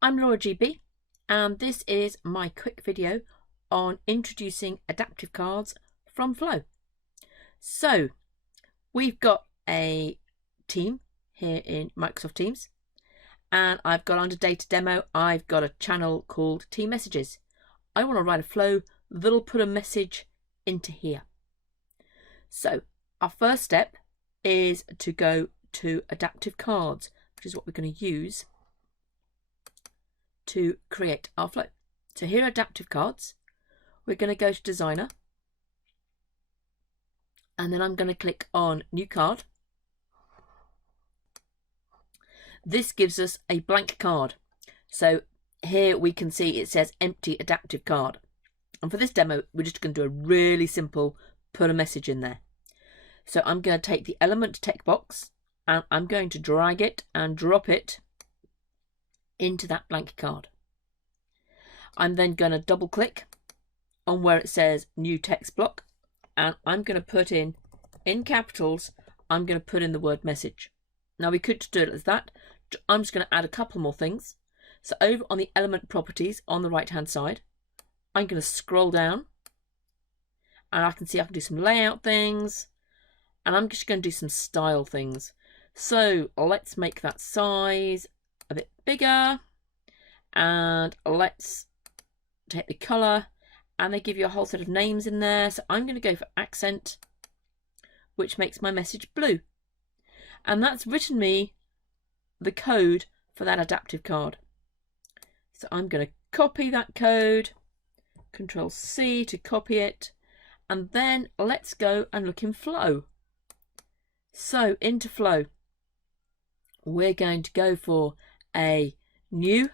I'm Laura GB, and this is my quick video on introducing adaptive cards from Flow. So we've got a team here in Microsoft Teams, and I've got under data demo, I've got a channel called Team Messages. I want to write a flow that'll put a message into here. So our first step is to go to adaptive cards, which is what we're going to use to create our flow. So here are adaptive cards. We're going to go to designer, and then I'm going to click on new card. This gives us a blank card. So here we can see it says empty adaptive card. And for this demo, we're just going to do a really simple put a message in there. So I'm going to take the element text box and I'm going to drag it and drop it into that blank card. I'm then going to double click on where it says new text block, and I'm going to put in capitals, I'm going to put in the word message. Now we could do it as that. I'm just going to add a couple more things. So over on the element properties on the right hand side, I'm going to scroll down and I can see I can do some layout things, and I'm just going to do some style things. So let's make that size a bit bigger, and let's take the color, and they give you a whole set of names in there. So I'm going to go for accent, which makes my message blue, and that's written me the code for that adaptive card. So I'm going to copy that code, Control C to copy it, and then let's go and look in Flow. So into Flow, we're going to go for a new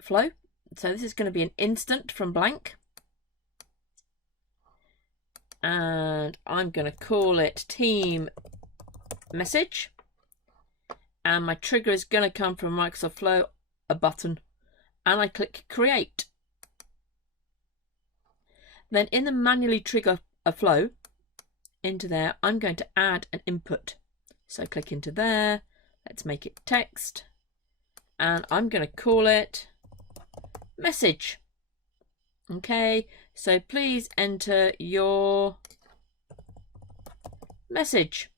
flow. So this is going to be an instant from blank, and I'm going to call it team message, and my trigger is going to come from Microsoft Flow, a button, and I click create. Then in the manually trigger a flow into there, I'm going to add an input. So click into there, let's make it text, and I'm going to call it message. Okay, so please enter your message.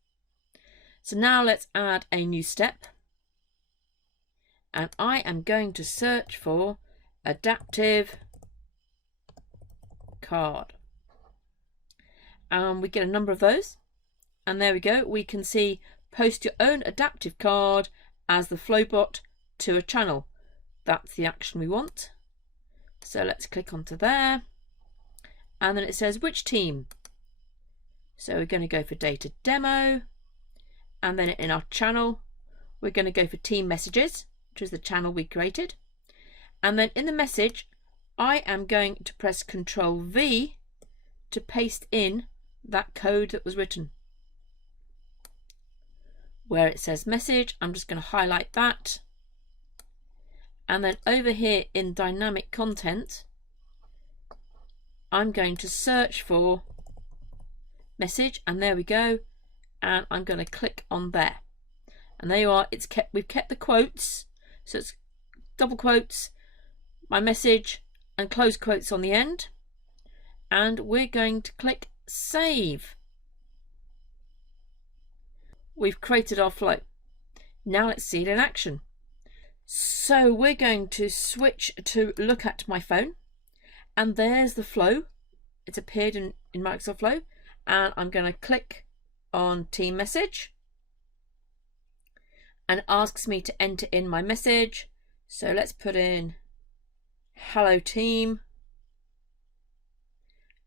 So now let's add a new step, and I am going to search for adaptive card, and we get a number of those, and there we go. We can see post your own adaptive card as the Flowbot to a channel. That's the action we want. So let's click onto there, and then it says which team. So we're going to go for data demo, and then in our channel we're going to go for team messages, which is the channel we created, and then in the message I am going to press Control V to paste in that code that was written. Where it says message, I'm just going to highlight that, and then over here in dynamic content I'm going to search for message, and there we go, and I'm going to click on there, and there you are. We've kept the quotes, so it's double quotes, my message, and close quotes on the end, and we're going to click save. We've created our flow. Now let's see it in action. So we're going to switch to look at my phone, and there's the flow. It's appeared in Microsoft Flow, and I'm going to click on team message, and it asks me to enter in my message. So let's put in hello team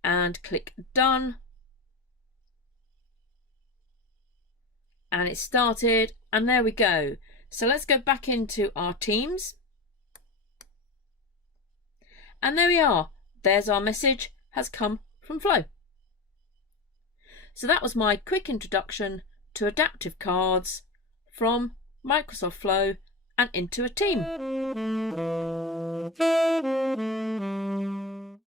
and click done, and it started, and there we go. So let's go back into our teams, and there we are. There's our message has come from Flow. So that was my quick introduction to adaptive cards from Microsoft Flow and into a team.